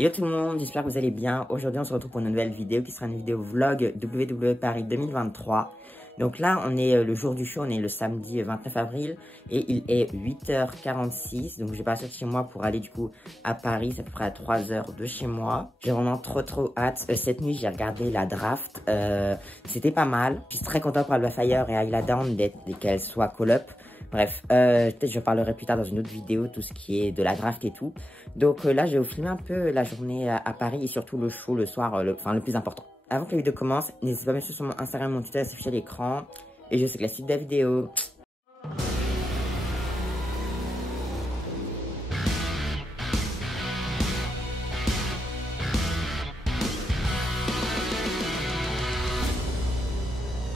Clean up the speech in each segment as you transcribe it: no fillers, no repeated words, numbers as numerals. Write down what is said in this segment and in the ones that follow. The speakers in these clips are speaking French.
Hello tout le monde, j'espère que vous allez bien. Aujourd'hui on se retrouve pour une nouvelle vidéo qui sera une vidéo vlog WWE Paris 2023. Donc là on est le jour du show, on est le samedi 29 avril et il est 8h46. Donc je vais partir de chez moi pour aller du coup à Paris, c'est à peu près à 3 heures de chez moi. J'ai vraiment trop hâte. Cette nuit j'ai regardé la draft, c'était pas mal. Je suis très content pour Alba Fire et Ayla Dawn qu'elles soient call-up. Bref, peut-être je parlerai plus tard dans une autre vidéo tout ce qui est de la draft et tout. Donc là, je vais vous filmer un peu la journée à Paris et surtout le show le soir, le plus important. Avant que la vidéo commence, n'hésitez pas à me suivre sur mon Instagram, mon Twitter, s'affiche à l'écran. Et je sais que la suite de la vidéo.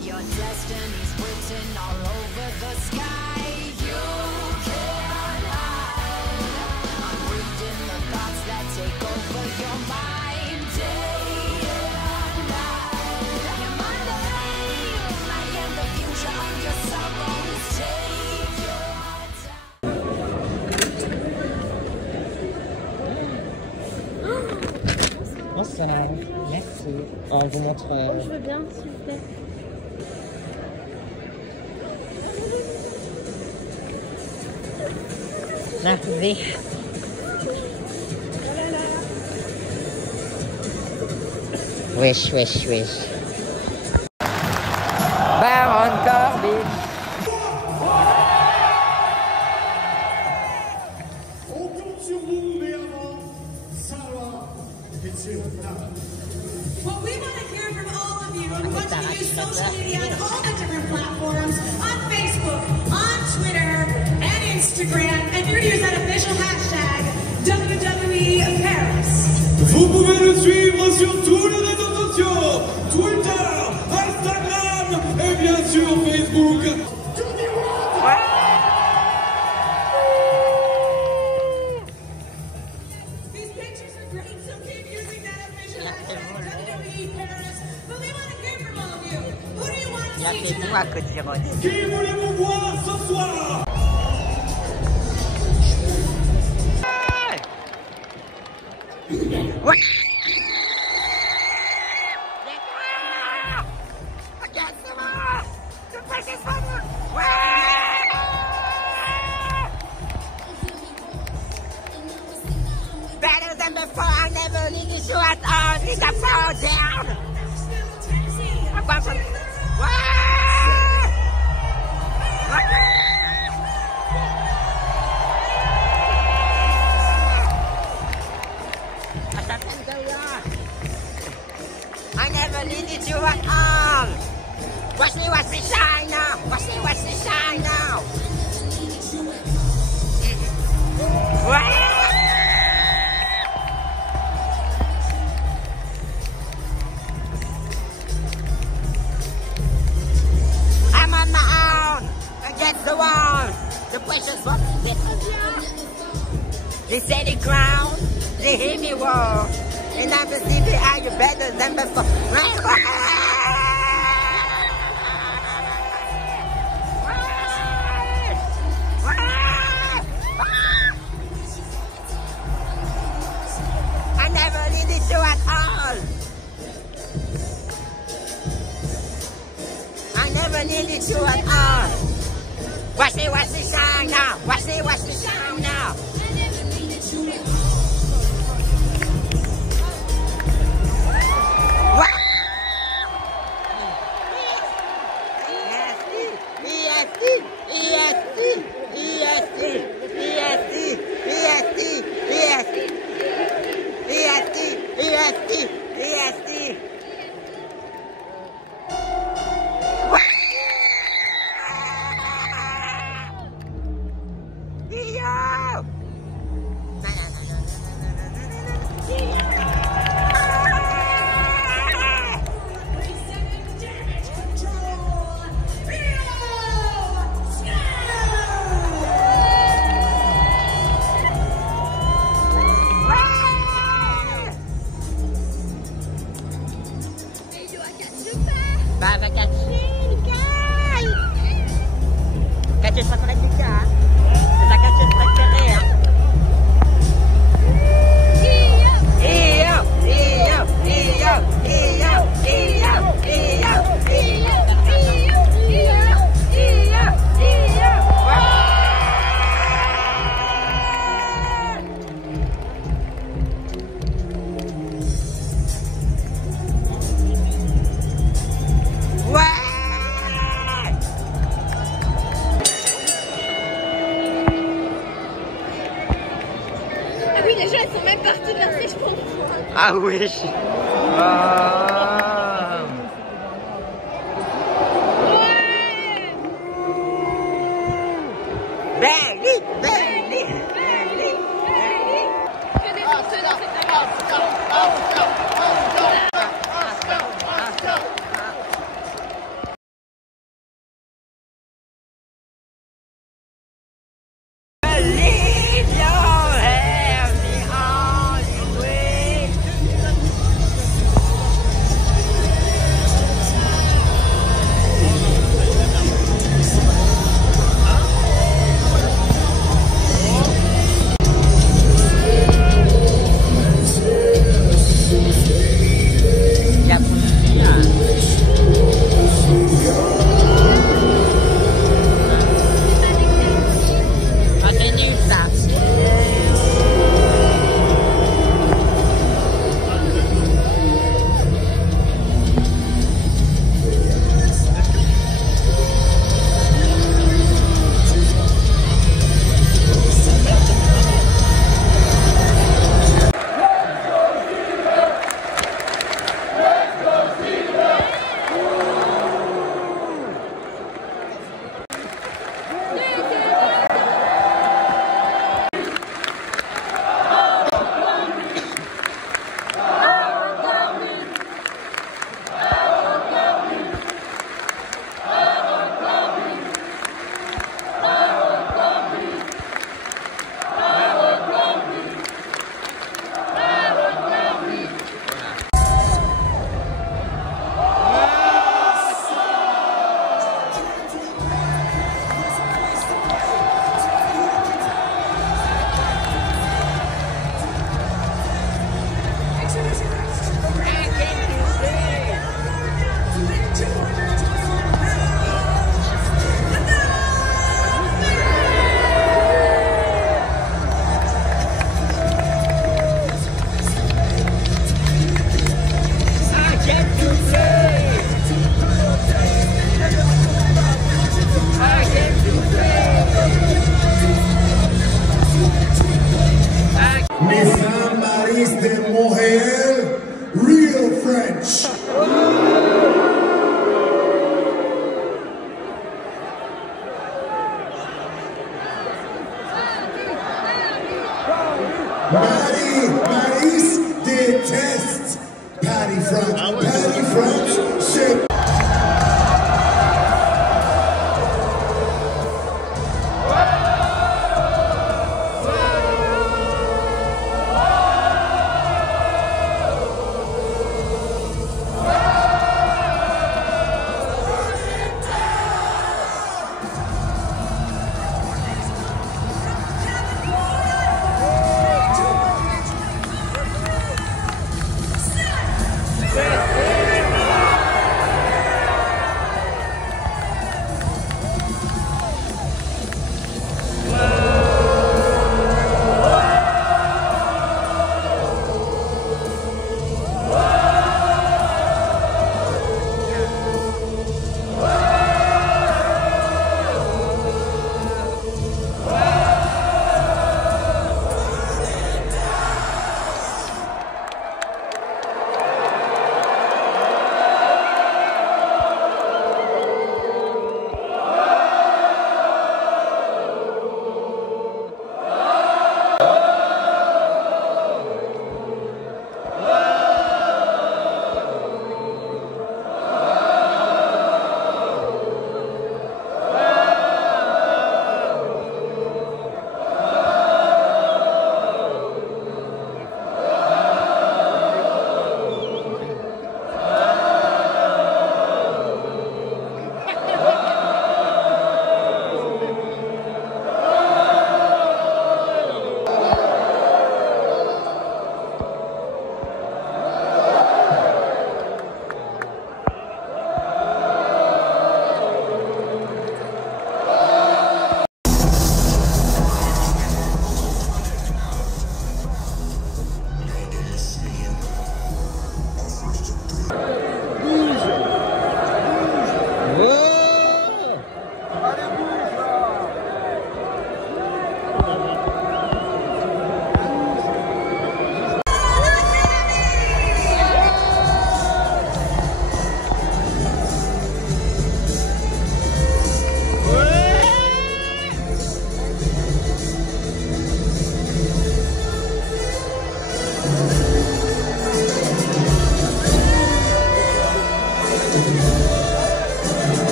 Your destiny's written all over the sky. You can't hide. I'm reading the thoughts that take over your mind day and night. You're my name. I am the future of your sorrows. Take your time. Bonsoir, merci. On vous montre. Je veux bien, s'il vous plaît. Là, vous pouvez. Wesh. Baron Corbin. On compte sur vous, mais avant, Sarah est sur table. Well, we want to hear from all of you. We want you to use social media on all the different platforms, on Facebook, on Twitter, and Instagram, and you're going to use that official hashtag, WWE Paris. Vous pouvez nous suivre sur tous les réseaux sociaux, Twitter, Instagram et bien sûr Facebook. These pictures are great, so keep using that official hashtag, WWE Paris. But we want to hear from all of you. Who do you want to see tonight? Qui voulez-vous voir ce soir? Better than before, I never need to show at all. Need to fall down. I'm going to... I never needed you at all. Watch me shine now. Watch me shine now. I'm on my own against the wall. The pressure's what they say the ground, they hear me roar. And I'm the CBI, you better than before. I never needed you at all. I never needed you at all. Watch me shine now. Watch me shine now. Baba Kacil, guys! Kacil favorit juga. Kita kacil préféré, hein? Ah oui. Belly, belly, belly, Leave your hair behind you. Maryse déteste Patty France. Patty France, c'est...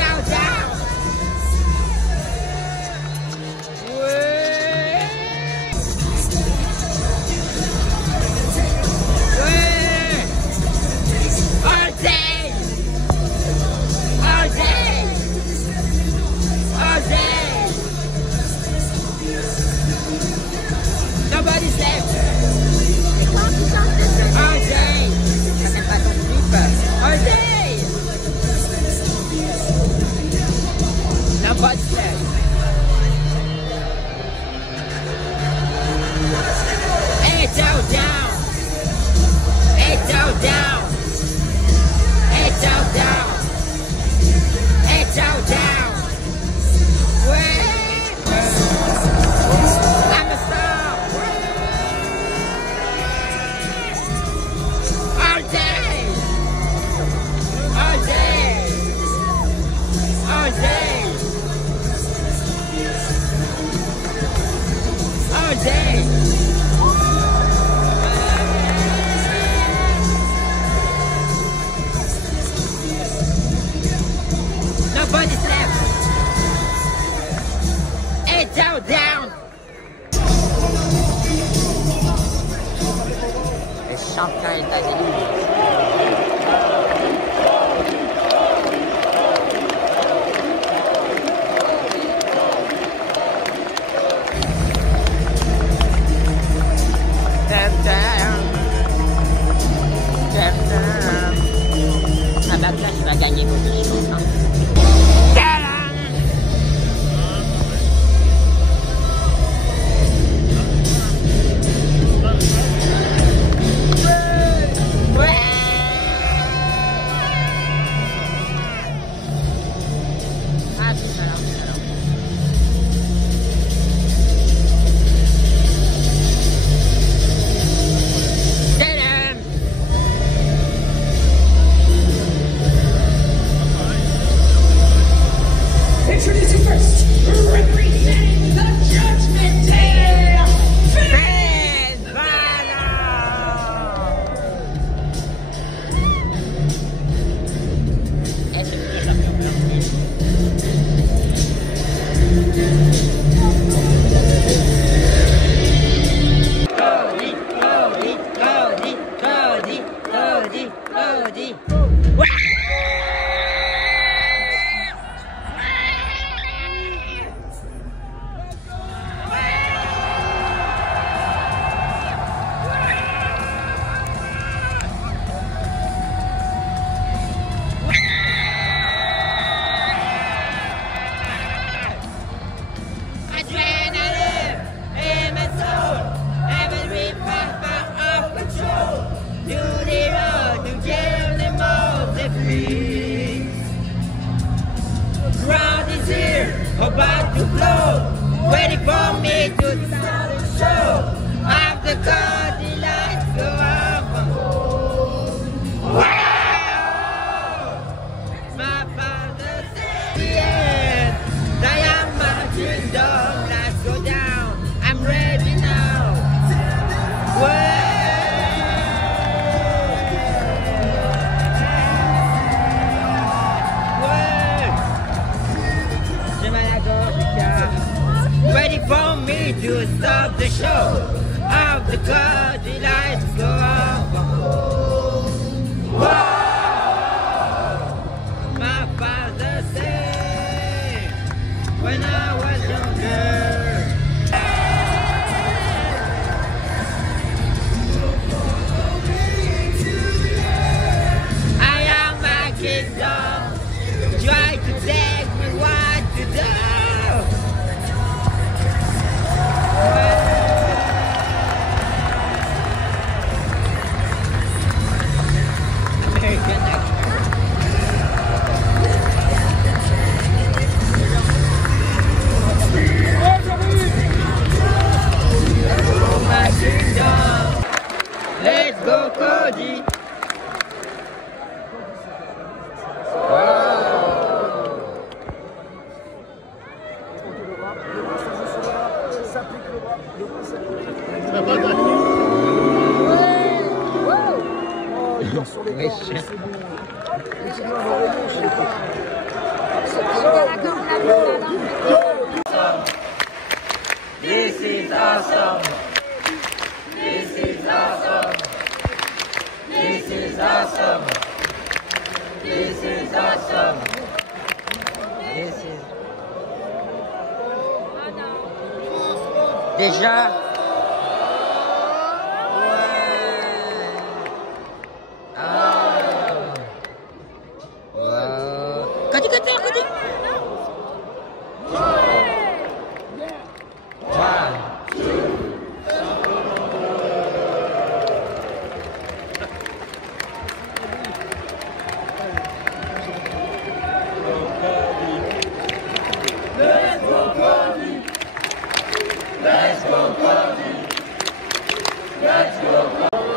down, down. All day. All day. All day. Nobody's left. All day. Ça n'est pas ton clip. All day. Nobody's left. Hey, down, down. Hey, down, down. Hey, down, down. Hey, down, down. Wait. I'm a star. All day. All day. All day. All day. Nobody's left. Hey, down, down. Les champions États-Unis. Ah bah là, tu vas gagner quelque chose. Hein. Introducing first, representing the Judgment Day, Finn Balor! Est-ce que tu es champion? Cody, Cody, Cody, Cody, Cody, Cody. Adrenaline in my soul, every papa of control. To the road to kill them all, the free. Crowd is here, about to blow, waiting for me to start the show. After the lights go up, wow! My father said, yes, I am marching down, let's go down, I'm ready now. Well, j'ai mal à la gorge, le cœur. Ready for me to stop the show. Of the car, the lights go up. Whoa! My father said when I was younger. I am my kingdom. Try to take me what to do. American actor. My kingdom. Let's go, Cody. This is awesome. This is awesome. This is awesome. This is awesome. This is... Déjà.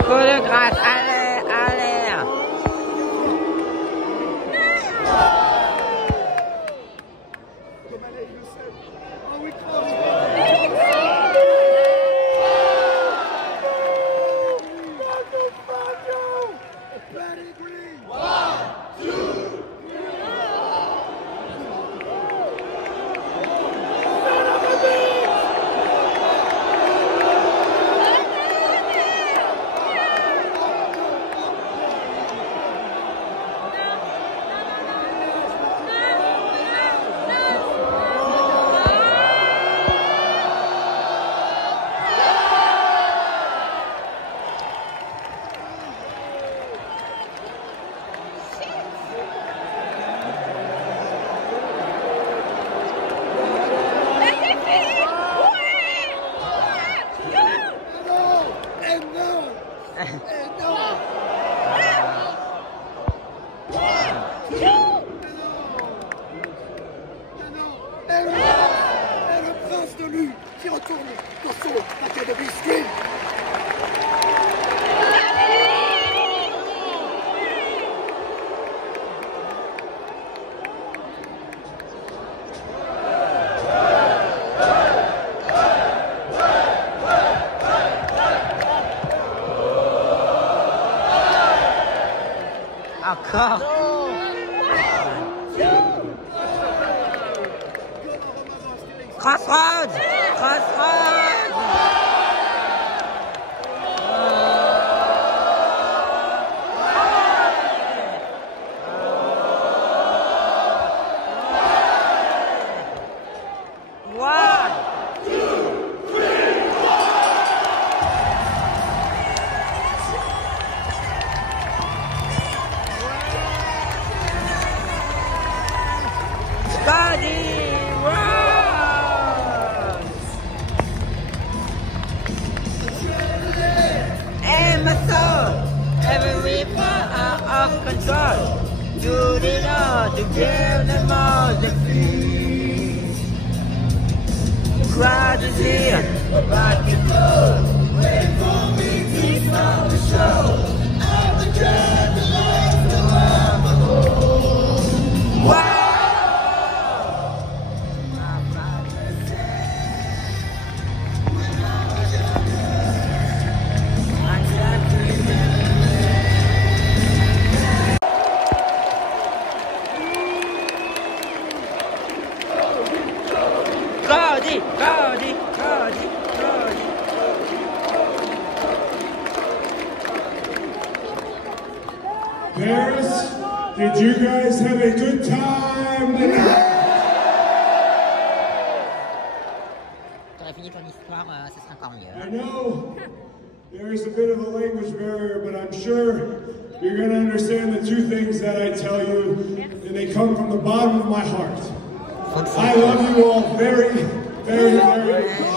Chorégraphe, allez, allez. Et le prince de Lu qui retourne dans son paquet de biscuits. Encore. Crossroads! Crossroads! Control, do it all to give them all the peace. Crowd is here, rock and roll, wait for me to start the show. I'm the dread, the light, the love, the home. Wow! Paris, did you guys have a good time tonight? T'aurais fini ton histoire, ce serait encore mieux. I know there is a bit of a language barrier, but I'm sure you're going to understand the two things that I tell you, and they come from the bottom of my heart. I love you all very, very, very much.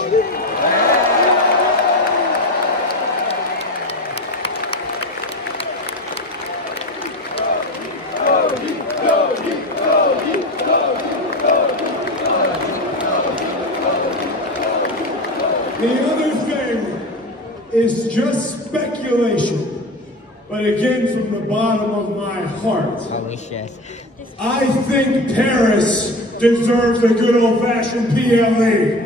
The other thing is just speculation, but again from the bottom of my heart. I think Paris deserves a good old-fashioned PLE.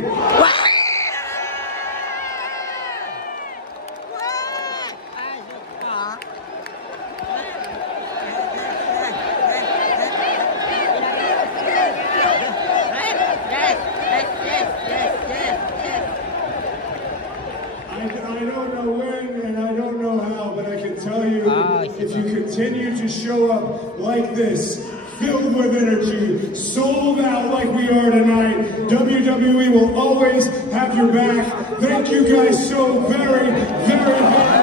continue to show up like this, filled with energy, sold out like we are tonight, WWE will always have your back. Thank you guys so very, very much.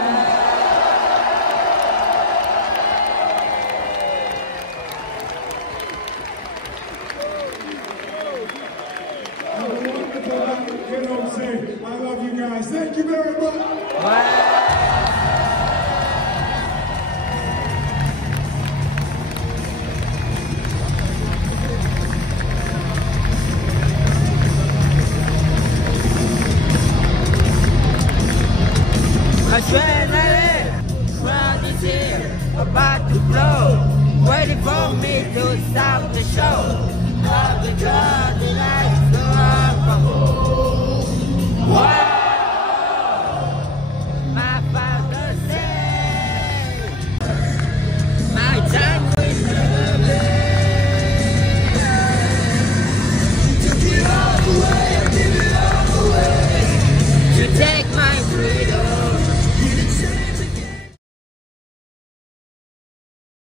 I love you guys. Thank you very much. Adrenaline, crowd is here, about to blow, waiting for me to start the show. All the crowd, the lights go up. Wow! My father said, my time will never be. To give it all away, give it all away. To take my freedom.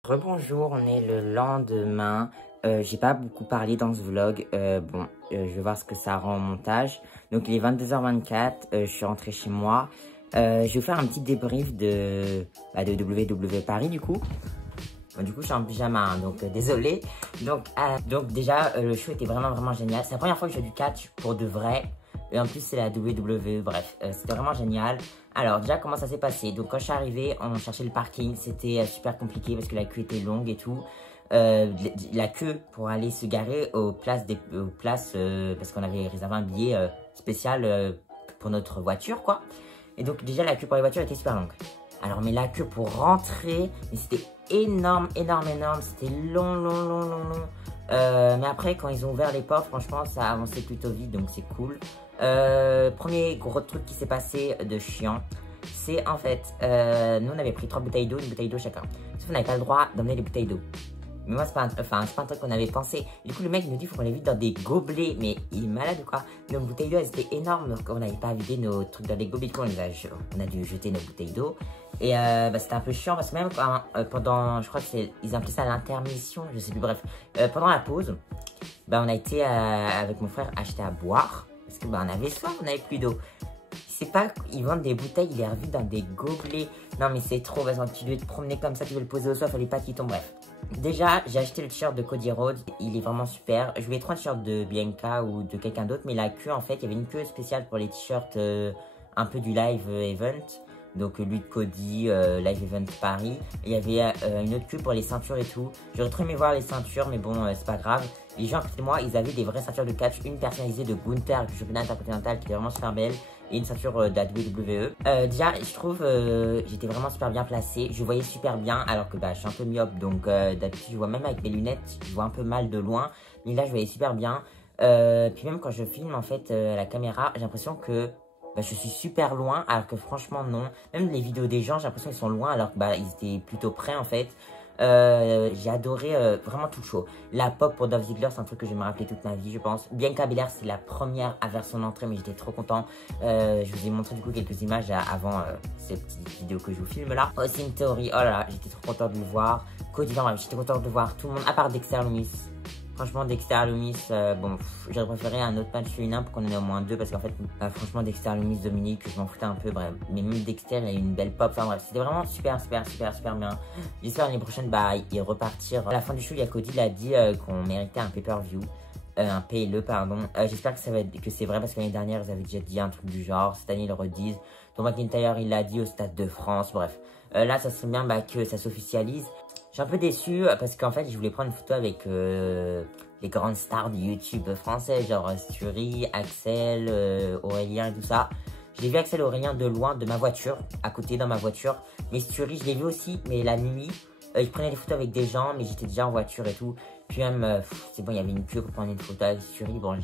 Rebonjour, on est le lendemain. J'ai pas beaucoup parlé dans ce vlog. Je vais voir ce que ça rend au montage. Donc il est 22h24, je suis rentré chez moi. Je vais vous faire un petit débrief de WWE Paris du coup. Bon, du coup je suis en pyjama, hein, donc désolé. Donc déjà le show était vraiment génial. C'est la première fois que je fais du catch pour de vrai. Et en plus c'est la WWE, bref, c'était vraiment génial. Alors déjà comment ça s'est passé? Donc quand je suis arrivé, on cherchait le parking, c'était super compliqué parce que la queue était longue et tout. La queue pour aller se garer aux places, parce qu'on avait réservé un billet spécial pour notre voiture quoi. Et donc déjà la queue pour les voitures était super longue. Alors mais la queue pour rentrer, mais c'était énorme, c'était long. Mais après quand ils ont ouvert les portes, franchement ça a avancé plutôt vite, donc c'est cool. Premier gros truc qui s'est passé de chiant, c'est en fait, nous on avait pris 3 bouteilles d'eau, une bouteille d'eau chacun. Sauf qu'on n'avait pas le droit d'emmener des bouteilles d'eau. Mais moi, c'est pas un truc qu'on avait pensé. Et du coup, le mec nous dit faut qu'on les vide dans des gobelets. Mais il est malade ou quoi? Nos bouteilles d'eau, elles étaient énormes. Donc, on n'avait pas vidé nos trucs dans des gobelets. Du coup, on a dû jeter nos bouteilles d'eau. Et c'était un peu chiant parce que même quand, pendant, je crois que ils appelaient ça l'intermission, je sais plus, bref. Pendant la pause, on a été avec mon frère acheter à boire. Parce que on avait soif, on n'avait plus d'eau. C'est pas, ils vendent des bouteilles, ils les revident dans des gobelets. Non mais c'est trop, parce que tu dois te promener comme ça, tu veux le poser au sol, fallait pas qu'il tombe, bref. Déjà, j'ai acheté le t-shirt de Cody Rhodes, il est vraiment super. Je voulais trop un t-shirt de Bianca ou de quelqu'un d'autre, mais la queue en fait, il y avait une queue spéciale pour les t-shirts un peu du live event. Donc lui de Cody, Live Event Paris. Et il y avait une autre queue pour les ceintures et tout. J'aurais trop aimé voir les ceintures, mais bon, c'est pas grave. Les gens à côté de moi, ils avaient des vraies ceintures de catch. Une personnalisée de Gunther, du championnat intercontinental, qui était vraiment super belle. Et une ceinture de la WWE. Déjà, je trouve, j'étais vraiment super bien placé. Je voyais super bien, alors que je suis un peu myope. Donc d'habitude, je vois même avec mes lunettes, je vois un peu mal de loin. Mais là, je voyais super bien. Puis même quand je filme, en fait, la caméra, j'ai l'impression que je suis super loin, alors que franchement non. Même les vidéos des gens, j'ai l'impression qu'ils sont loin, alors que ils étaient plutôt près en fait. J'ai adoré vraiment tout le show. La pop pour Dolph Ziggler, c'est un truc que je vais me rappeler toute ma vie, je pense. Bianca Belair, c'est la première à faire son entrée, mais j'étais trop content. Je vous ai montré du coup quelques images avant ces petites vidéos que je vous filme là. Austin Theory, oh là là, j'étais trop content de le voir. Cody, j'étais content de voir tout le monde, à part Dexter Lumis. Franchement, Dexter Lumis, j'aurais préféré un autre match féminin pour qu'on en ait au moins 2 parce qu'en fait, franchement, Dexter Lumis, Dominique, je m'en foutais un peu, bref. Mais même Dexter, il a eu une belle pop, enfin bref, c'était vraiment super bien. J'espère l'année prochaine, il repartir. À la fin du show, il y a Cody, il a dit qu'on méritait un pay-per-view. Un PLE, pardon. J'espère que c'est vrai parce que l'année dernière, ils avaient déjà dit un truc du genre. Cette année, ils le redisent. Tom McIntyre, il l'a dit au Stade de France, bref. Là, ça serait bien que ça s'officialise. Je suis un peu déçu parce qu'en fait, je voulais prendre une photo avec les grandes stars de YouTube français, genre Sturi, Axel, Aurélien et tout ça. J'ai vu Axel et Aurélien de loin, de ma voiture, à côté dans ma voiture. Mais Sturi, je l'ai vu aussi, mais la nuit. Je prenais des photos avec des gens, mais j'étais déjà en voiture et tout. Puis même, c'est bon, il y avait une queue pour prendre une photo avec Sturi. Bon,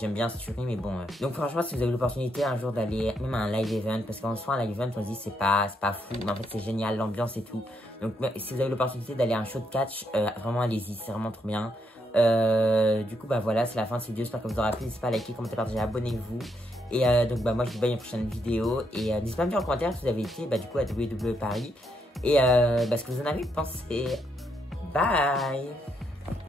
j'aime bien Sturi, mais bon. Donc franchement, si vous avez l'opportunité un jour d'aller même à un live event, parce qu'en soi, un live event, on se dit c'est pas fou, mais en fait c'est génial, l'ambiance et tout. Donc si vous avez l'opportunité d'aller à un show de catch, vraiment allez-y, c'est vraiment trop bien. Du coup, voilà, c'est la fin de cette vidéo. J'espère que vous aurez plu. N'hésitez pas à liker, commenter, partager, abonnez-vous. Et donc, moi je vous dis à une prochaine vidéo. Et n'hésitez pas à me dire en commentaire si vous avez été du coup à WWE Paris. et ce que vous en avez pensé. Bye!